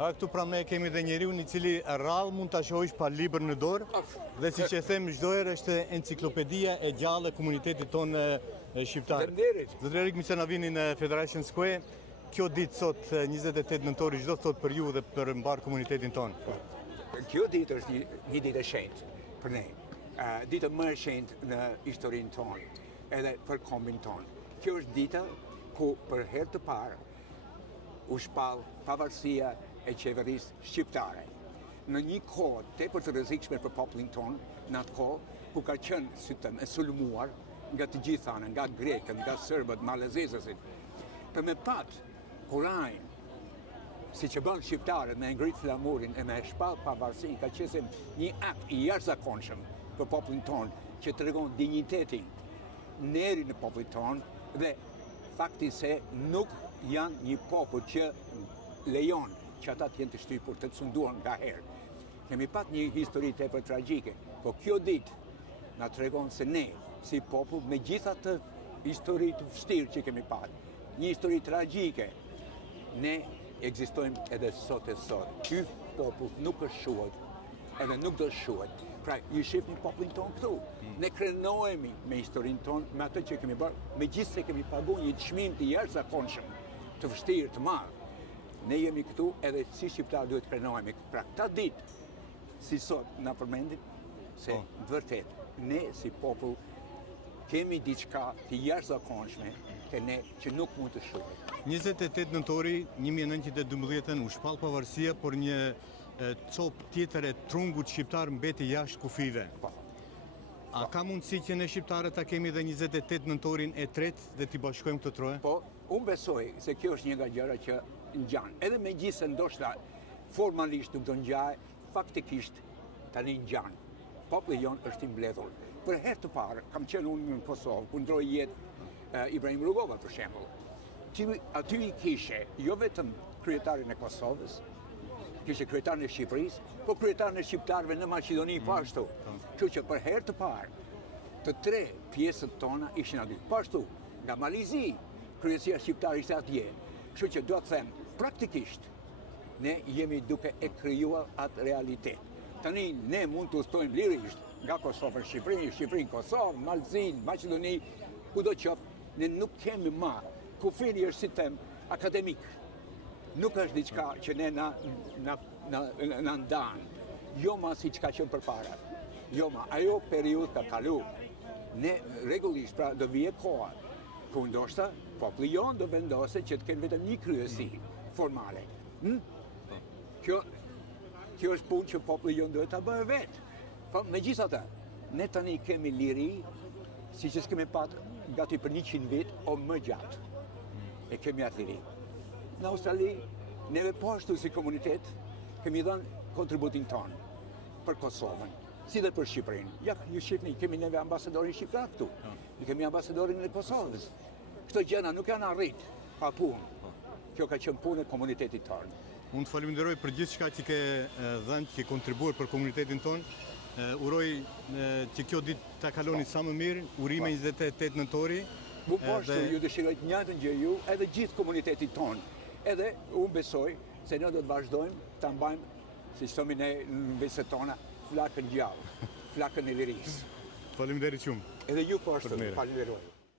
Këtu pra me kemi dhe njeriu i cili rrallë mund ta shohësh pa libër në dorë dhe siç e them çdo herë është enciklopedia e gjallë e komunitetit tonë shqiptar. Zotëri Erik, mi se na vini në Federation Square. Kjo ditë sot 28 nëntori çdo thot për ju dhe për mbar komunitetin tonë? Kjo ditë është një ditë e shenjtë për ne. Ditë më e shenjtë në historinë tonë, edhe për kombin tonë. Kjo është dita ku për herë të parë u shpall pavarësia e qeverisë shqiptare. Në një kohë tepër të rrezikshme për popullin tonë, në atë kohë ku ka qenë e sulmuar nga të gjitha anët, nga grekët, nga serbët, malezezësit. Për me pat kurajnë, si që bën shqiptarët me ngrit flamurin e me shpall pavarësinë, ka qenë një akt i jashtëzakonshëm për popullin tonë që tregon dinjitetin, nerin e popullit tonë dhe faktin se nuk janë një popull që lejon që ata të jenë të shtypur, të sunduar nga herë. Kemi pat një histori tepër tragjike, po kjo ditë na tregon se ne, si popull, me gjitha të histori të vështirë që kemi pat, një histori tragjike, ne ekzistojmë edhe sot e sot. Ky popull nuk është shuhet, edhe nuk do shuhet. Pra, ju shihni popullin tonë këtu. Ne krenohemi me historinë tonë, me atë që kemi bërë, megjithëse kemi paguar një çmim të jashtëzakonshëm, të vështirë, të madh. Ne jemi këtu edhe si shqiptar duhet të krenohemi. Pra, ta ditë, si sot, na përmendin se vërtet, ne si popull kemi diçka të jashtëzakonshme te ne që nuk mund të shuhet. 28 nëntori 1912 u shpall pavarësia, por një copë tjetër e trungut shqiptar mbeti jashtë kufive. A ka mundësi që ne shqiptarët ta kemi dhe 28 nëntorin e tretë dhe t'i bashkojmë këtë troje? Po, unë besoj se kjo është një nga gjëra që ngjan. Edhe megjithëse ndoshta formalisht nuk do ngjaj, faktikisht tani ngjan. Populli jon është i mbledhur. Për herë të parë kam qenë unë në Kosovë, ku ndroi jetë Ibrahim Rugova për shembull. Aty i kishe jo vetëm kryetarin e Kosovës, kishe kryetarin e Shqipërisë, po kryetarin e shqiptarëve në Maqedoni po ashtu. Kështu që për herë të parë të tre pjesët tona ishin aty. Po ashtu, nga Malizi, kryesia shqiptare ishte atje. Kështu që do të them, praktikisht ne jemi duke e krijuar atë realitet. Tani ne mund të udhtojmë lirisht nga Kosova në Shqipëri, Shqipëri në Kosovë, Malzin, Maqedoni, kudo qoftë, ne nuk kemi më. Kufiri është sistem akademik. Nuk është diçka që ne na ndan. Jo ma si që ka qenë përpara. Jo ma, ajo periudhë ka kalu. Ne rregullisht pra do vije koha ku ndoshta populli jon do vendose që të kenë vetëm një kryesi formale. Kjo është punë që populli jon duhet ta bëjë vetë. Po megjithatë, ne tani kemi liri, siç e kemi pat gati për 100 vjet o më gjatë. E kemi atë liri. Në Australi, neve po ashtu si komunitet, kemi dhënë kontributin tonë për Kosovën, si dhe për Shqipërinë. Ja, ju shihni, kemi neve ambasadorin shqiptar këtu. Ne kemi ambasadorin e Kosovës. Këto gjëra nuk janë arrit pa punë. Kjo ka qenë punë e komunitetit tonë. Unë të falenderoj për gjithë shka që ke dhënë, që ke kontribuar për komunitetin tonë. Uroj që kjo ditë ta kaloni sa më mirë, urime 28 nëntori. Po ashtu ju dëshiroj të njëjtën gjë ju edhe gjithë komunitetit tonë. Edhe unë besoj se ne do të vazhdojmë ta mbajmë, siç thomi ne në veçë tona, flakën gjallë, flakën e lirisë. Faleminderit shumë. Edhe ju po ashtu, falenderoj.